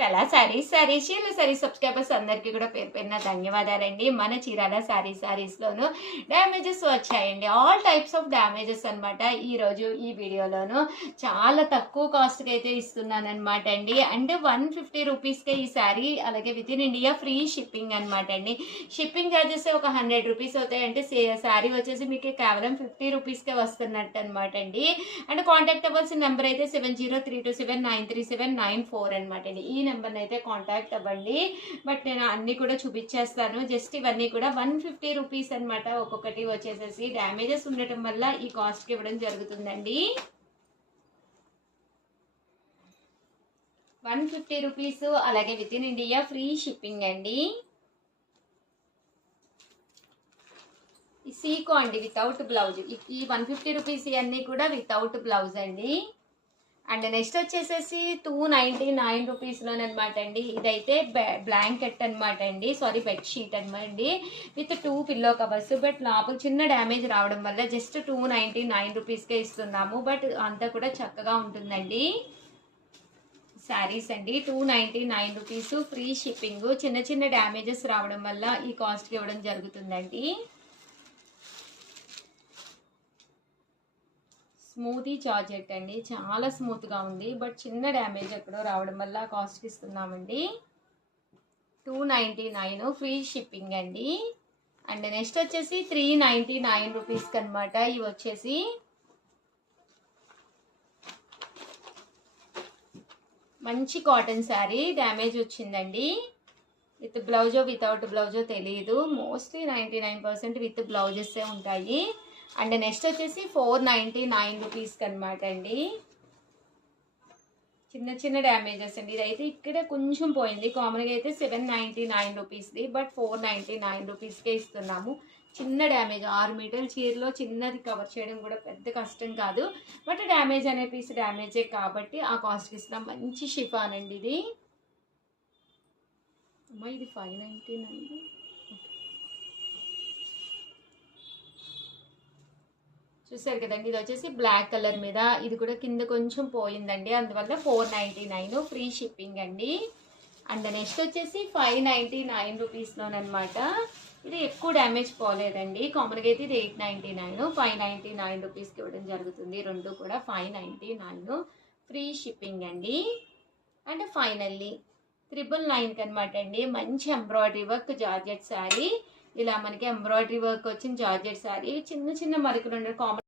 కళా సారీస్ సబ్స్క్రైబర్స్ అందరికీ కూడా పేరు పేరున ధన్యవాదాలండి. మన చీరాల సారీస్లోను డ్యామేజెస్ వచ్చాయండి. ఆల్ టైప్స్ ఆఫ్ డ్యామేజెస్ అనమాట. ఈరోజు ఈ వీడియోలోను చాలా తక్కువ కాస్ట్కి అయితే ఇస్తున్నాను అనమాట అండి. అంటే 150 రూపీస్కే ఈ శారీ, అలాగే with in India free shipping అనమాట అండి. షిప్పింగ్ ఛార్జెస్ ఒక 100 రూపీస్ అవుతాయి. అంటే శారీ వచ్చేసి మీకు కేవలం 50 రూపీస్కే వస్తున్నట్టు అనమాట అండి. అండ్ కాంటాక్ట్ అవ్వాల్సిన నెంబర్ అయితే 7032793794 అనమాట అండి. ఈ నెంబర్ని అయితే కాంటాక్ట్ అవ్వండి. బట్ నేను అన్ని కూడా చూపించేస్తాను. జస్ట్ ఇవన్నీ కూడా 150 రూపీస్ అనమాట. ఒక్కొక్కటి వచ్చేసేసి డ్యామేజెస్ ఉండటం వల్ల ఈ కాస్ట్కి ఇవ్వడం జరుగుతుందండి. 150 రూపీస్, అలాగే with in India free shipping అండి. సీకో అండి, వితౌట్ బ్లౌజ్. ఈ 150 రూపీస్ ఇవన్నీ కూడా వితౌట్ బ్లౌజ్ అండి. అండ్ నెక్స్ట్ వచ్చేసేసి 299 రూపీస్లోనమాట అండి. ఇదైతే బ్లాంకెట్ అనమాట అండి, సారీ బెడ్షీట్ అనమాట అండి, విత్ 2 పిల్లో కవర్స్. బట్ లోపల చిన్న డ్యామేజ్ రావడం వల్ల జస్ట్ 299 రూపీస్కే ఇస్తున్నాము. బట్ అంతా కూడా చక్కగా ఉంటుందండి. శారీస్ అండి 299 రూపీస్, ఫ్రీ షిప్పింగ్. చిన్న చిన్న డ్యామేజెస్ రావడం వల్ల ఈ కాస్ట్కి ఇవ్వడం జరుగుతుందండి. స్మూతీ జార్జెట్ అండి, చాలా స్మూత్గా ఉంది. బట్ చిన్న డ్యామేజ్ ఎక్కడో రావడం వల్ల కాస్ట్కి ఇస్తున్నామండి. 299 ఫ్రీ షిప్పింగ్ అండి. అండ్ నెక్స్ట్ వచ్చేసి 399 రూపీస్కి అనమాట. ఇవి వచ్చేసి మంచి కాటన్ శారీ, డ్యామేజ్ వచ్చిందండి. విత్ బ్లౌజో వితౌట్ బ్లౌజో తెలియదు. మోస్ట్లీ 99% విత్ బ్లౌజెస్సే ఉంటాయి. అండ్ నెక్స్ట్ వచ్చేసి 499 రూపీస్కి అనమాట అండి. చిన్న చిన్న డ్యామేజెస్ అండి. ఇదైతే ఇక్కడ కొంచెం పోయింది. కామన్గా అయితే 799 రూపీస్ది, బట్ 499 రూపీస్కే ఇస్తున్నాము. చిన్న డ్యామేజ్, 6 మీటర్ల చీరలో చిన్నది కవర్ చేయడం కూడా పెద్ద కష్టం కాదు. బట్ డ్యామేజ్ అనే పీస్ డ్యామేజే కాబట్టి ఆ కాస్ట్కి ఇస్తున్నాం. మంచి షిఫాన్ అండి ఇది. అమ్మా ఇది 599. చూసారు కదండి, ఇది వచ్చేసి బ్లాక్ కలర్ మీద, ఇది కూడా కింద కొంచెం పోయిందండి, అందువల్ల 499 ఫ్రీ షిప్పింగ్ అండి. అండ్ నెక్స్ట్ వచ్చేసి 599 రూపీస్లోనమాట. ఇది ఎక్కువ డ్యామేజ్ పోలేదండి. కామన్గా అయితే ఇది 899, 599 రూపీస్కి ఇవ్వడం జరుగుతుంది. రెండు కూడా 599 ఫ్రీ షిప్పింగ్ అండి. అండ్ ఫైనల్లీ 999 అనమాట అండి. మంచి ఎంబ్రాయిడరీ వర్క్ జార్జెట్ శారీ. ఇలా మనకి ఎంబ్రాయిడరీ వర్క్ వచ్చిన జార్జెట్ శారీ, చిన్న చిన్న మరకలు ఉండే కామన్